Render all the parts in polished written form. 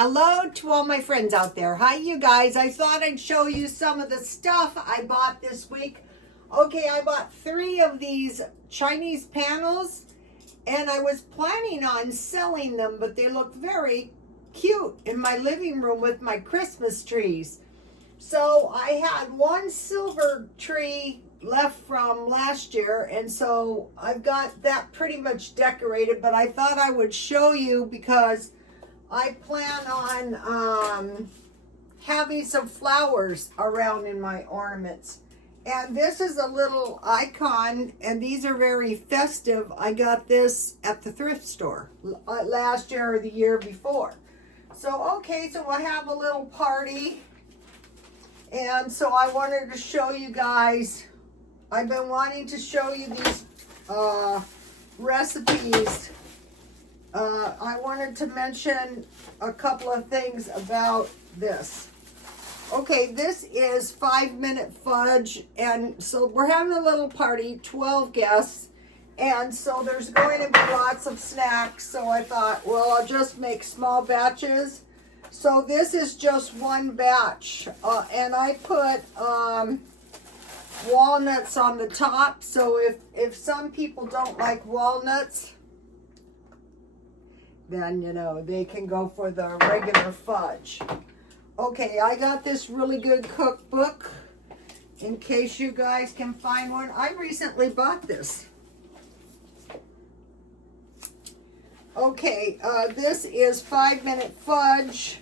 Hello to all my friends out there. Hi, you guys. I thought I'd show you some of the stuff I bought this week. Okay, I bought 3 of these Chinese panels, and I was planning on selling them, but they look very cute in my living room with my Christmas trees. So I had one silver tree left from last year, and so I've got that pretty much decorated, but I thought I would show you because I plan on having some flowers around in my ornaments. And this is a little icon, and these are very festive. I got this at the thrift store last year or the year before. So, okay, so we'll have a little party. And so I wanted to show you guys, I've been wanting to show you these recipes. I wanted to mention a couple of things about this. Okay, this is 5-minute fudge, and so we're having a little party, 12 guests, and so there's going to be lots of snacks, so I thought, well, I'll just make small batches. So this is just one batch, and I put walnuts on the top, so if some people don't like walnuts, then, you know, they can go for the regular fudge. Okay, I got this really good cookbook in case you guys can find one. I recently bought this. Okay, this is 5-minute fudge.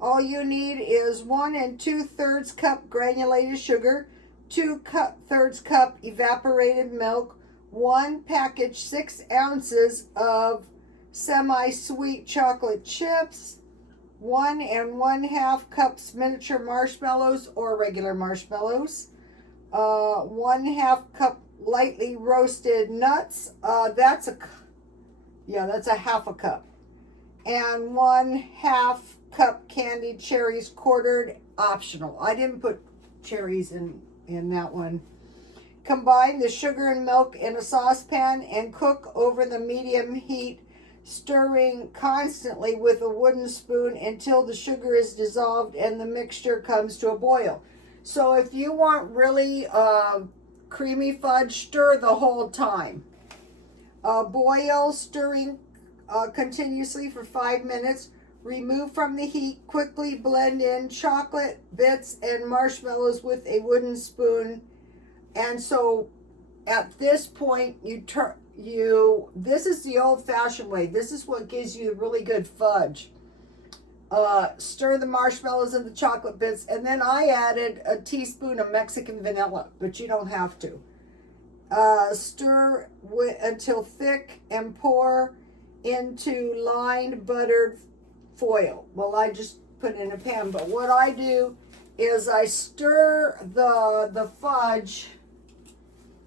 All you need is 1 2/3 cup granulated sugar, 2/3 cup evaporated milk, 1 package 6 ounces of semi-sweet chocolate chips, 1 1/2 cups miniature marshmallows or regular marshmallows, 1/2 cup lightly roasted nuts. That's a 1/2 cup, and 1/2 cup candied cherries, quartered, optional. I didn't put cherries in that one. Combine the sugar and milk in a saucepan and cook over the medium heat, stirring constantly with a wooden spoon until the sugar is dissolved and the mixture comes to a boil. So if you want really creamy fudge, stir the whole time. Boil, stirring continuously for 5 minutes. Remove from the heat. Quickly blend in chocolate bits and marshmallows with a wooden spoon. And so at this point, this is the old-fashioned way. This is what gives you really good fudge. Stir the marshmallows and the chocolate bits, and then I added a teaspoon of Mexican vanilla, but you don't have to. Stir until thick and pour into lined buttered foil. Well, I just put it in a pan, but what I do is I stir the fudge,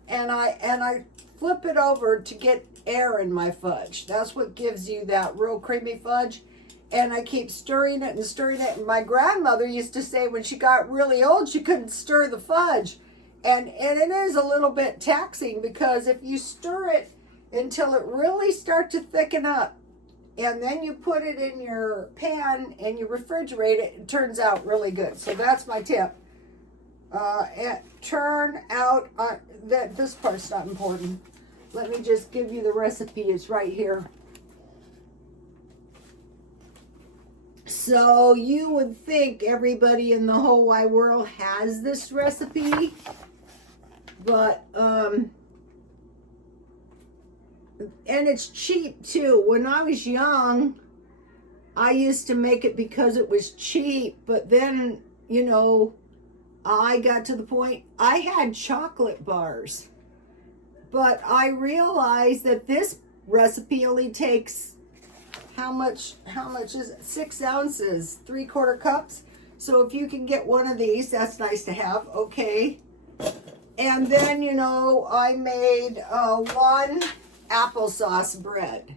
and I flip it over to get air in my fudge. That's what gives you that real creamy fudge. And I keep stirring it and stirring it. And my grandmother used to say when she got really old, she couldn't stir the fudge. And it is a little bit taxing because if you stir it until it really starts to thicken up, and then you put it in your pan and you refrigerate it, it turns out really good. So that's my tip. And turn out, this part's not important. Let me just give you the recipe. It's right here. So you would think everybody in the whole wide world has this recipe, but and it's cheap too. When I was young, I used to make it because it was cheap, but then, you know, I got to the point I had chocolate bars, but I realized that this recipe only takes how much is it? 6 ounces, 3/4 cups. So if you can get one of these, that's nice to have. Okay. And then, you know, I made 1 applesauce bread.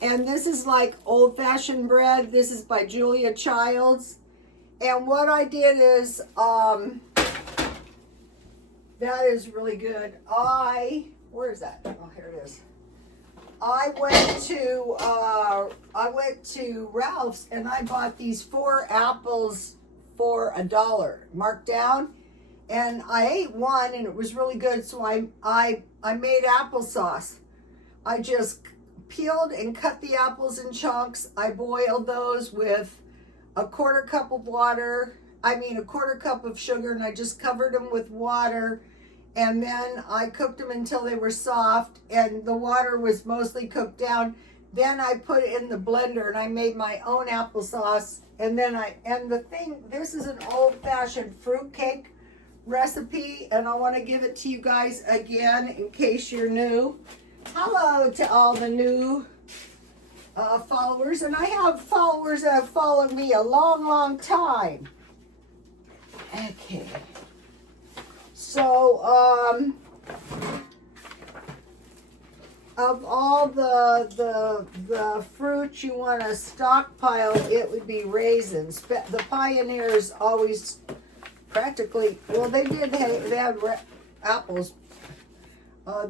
And this is like old-fashioned bread. This is by Julia Childs. And what I did is, that is really good. Where is that? Oh, here it is. I went to Ralph's and I bought these 4 apples for $1 marked down, and I ate one and it was really good. So I made applesauce. I just peeled and cut the apples in chunks. I boiled those with a quarter cup of sugar, and I just covered them with water. And then I cooked them until they were soft and the water was mostly cooked down. Then I put it in the blender and I made my own applesauce. And then this is an old-fashioned fruitcake recipe, and I want to give it to you guys again in case you're new. Hello to all the new followers, and I have followers that have followed me a long time. Okay, so of all the fruit you want to stockpile, it would be raisins. The Pioneers always practically, well, they had apples.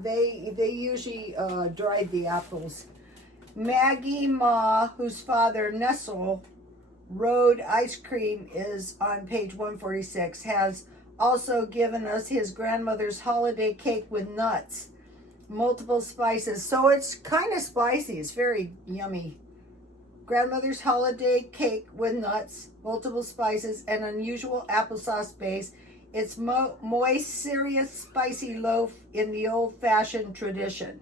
They usually dried the apples. Maggie Ma, whose father Nestle Road Ice Cream is on page 146, has also given us his grandmother's holiday cake with nuts, multiple spices. So it's kind of spicy. It's very yummy. Grandmother's holiday cake with nuts, multiple spices, and unusual applesauce base. It's moist, serious, spicy loaf in the old-fashioned tradition.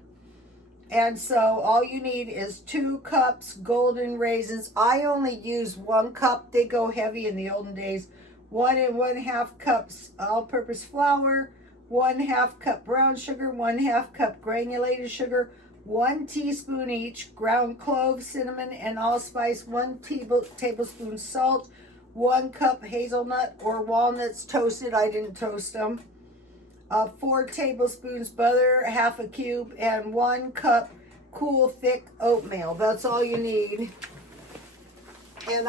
And so all you need is 2 cups golden raisins. I only use 1 cup. They go heavy in the olden days. 1 1/2 cups all-purpose flour, 1/2 cup brown sugar, 1/2 cup granulated sugar, 1 teaspoon each ground clove, cinnamon, and allspice, 1 tablespoon salt, 1 cup hazelnut or walnuts toasted. I didn't toast them. 4 tablespoons butter, 1/2 cube, and 1 cup cool thick oatmeal. That's all you need. And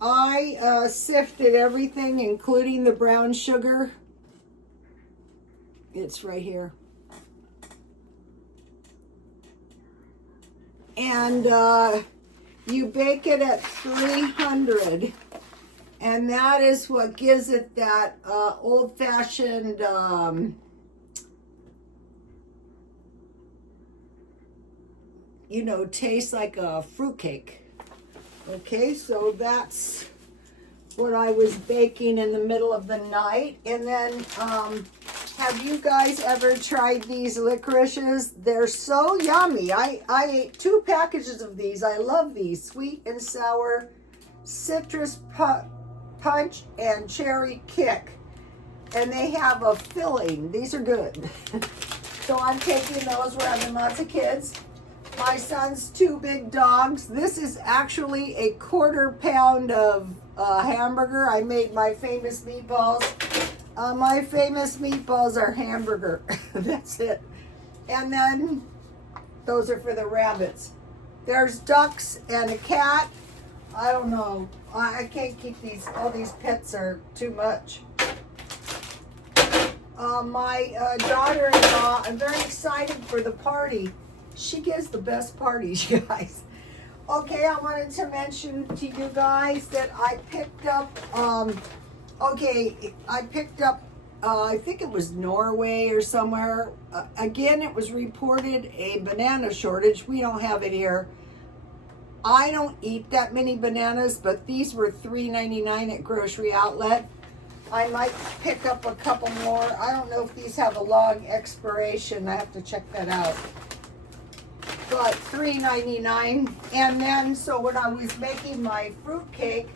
I sifted everything, including the brown sugar. It's right here. And you bake it at 300. And that is what gives it that old-fashioned, taste like a fruitcake. Okay, so that's what I was baking in the middle of the night. And then, have you guys ever tried these licorices? They're so yummy. I ate 2 packages of these. I love these. Sweet and sour citrus punch and cherry kick. And they have a filling. These are good. So I'm taking those. We're having lots of kids. My son's 2 big dogs. This is actually a 1/4 pound of hamburger. I made my famous meatballs. My famous meatballs are hamburger. That's it. And then those are for the rabbits. There's ducks and a cat. I don't know. I can't keep these. All these pets are too much. My daughter-in-law, I'm very excited for the party. She gives the best parties, you guys. Okay, I wanted to mention to you guys that I picked up, I think it was Norway or somewhere. Again, it was reported a banana shortage. We don't have it here. I don't eat that many bananas, but these were $3.99 at Grocery Outlet. I might pick up a couple more. I don't know if these have a long expiration. I have to check that out. But $3.99. And then, so when I was making my fruitcake,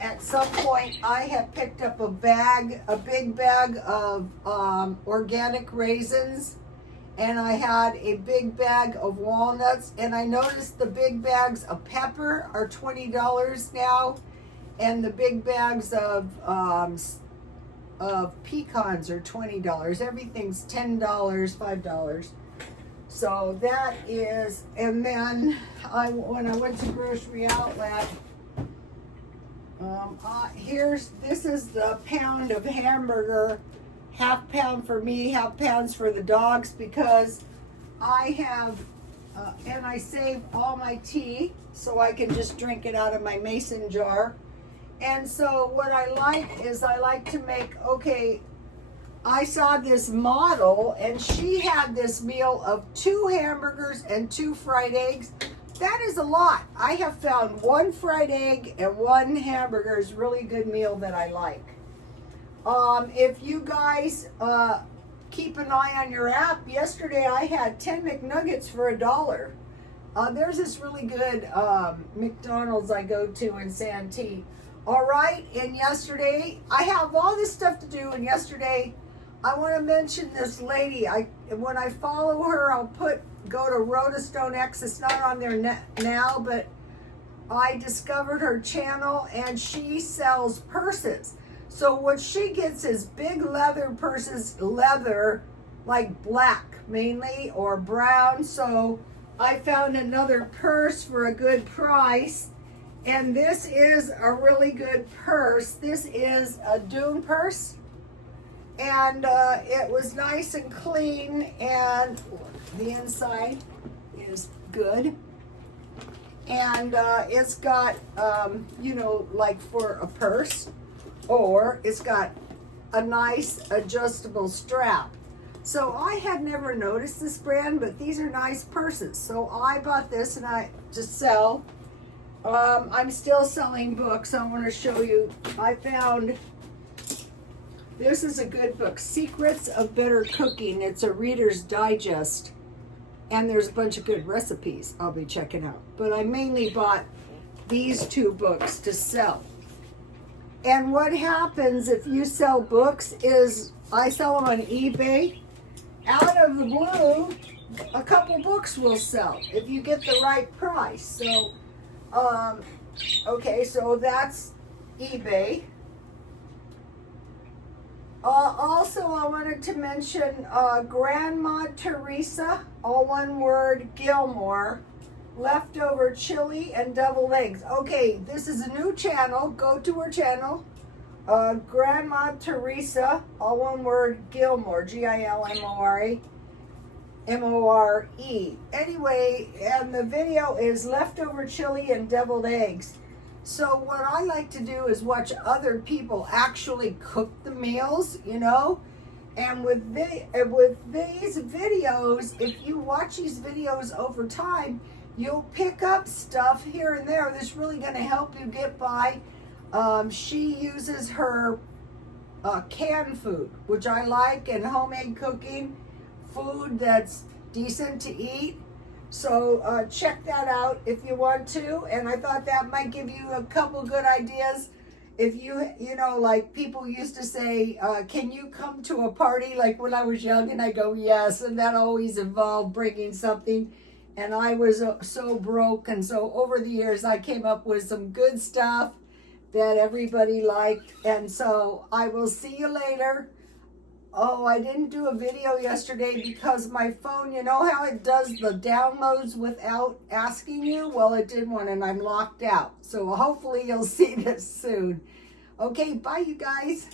at some point I had picked up a big bag of organic raisins, and I had a big bag of walnuts, and I noticed the big bags of pepper are $20 now, and the big bags of pecans are $20. Everything's $10, $5. So that is, and then when I went to Grocery Outlet, this is the pound of half pound for me, half pounds for the dogs, because I have, and I save all my tea so I can just drink it out of my mason jar. And so what I like is I like to make, okay, I saw this model and she had this meal of 2 hamburgers and 2 fried eggs. That is a lot. I have found 1 fried egg and 1 hamburger is really good meal that I like. If you guys keep an eye on your app, yesterday I had 10 McNuggets for $1. There's this really good McDonald's I go to in Santee. All right, and yesterday, I have all this stuff to do, and yesterday, I want to mention this lady. When I follow her, I'll go to Rhoda Stone X. It's not on there now, but I discovered her channel, and she sells purses. So what she gets is big leather purses, leather, like black mainly, or brown. So I found another purse for a good price. And this is a really good purse. This is a Dune purse. And it was nice and clean, and the inside is good. And it's got, you know, like for a purse, or it's got a nice adjustable strap. So I had never noticed this brand, but these are nice purses. So I bought this and to sell. I'm still selling books. I want to show you. I found, this is a good book, Secrets of Better Cooking. It's a Reader's Digest, and there's a bunch of good recipes I'll be checking out. But I mainly bought these 2 books to sell. And what happens if you sell books is I sell them on eBay. Out of the blue, a couple books will sell if you get the right price. So okay, so that's eBay. Also, I wanted to mention Grandma Teresa, all one word, Gilmore, leftover chili and deviled eggs. Okay, this is a new channel. Go to her channel. Grandma Teresa, all one word, Gilmore, Gilmore. M-O-R-E. Anyway, and the video is leftover chili and deviled eggs. So what I like to do is watch other people actually cook the meals, you know. And with these videos, if you watch these videos over time, you'll pick up stuff here and there that's really going to help you get by. She uses her canned food, which I like, and homemade cooking. Food that's decent to eat. So check that out if you want to. And I thought that might give you a couple good ideas. If you know, like people used to say, can you come to a party like when I was young? And I go, yes. And that always involved bringing something. And I was so broke. And so over the years, I came up with some good stuff that everybody liked. And so I will see you later. Oh, I didn't do a video yesterday because my phone, you know how it does the downloads without asking you? Well, it did one and I'm locked out. So hopefully you'll see this soon. Okay, bye you guys.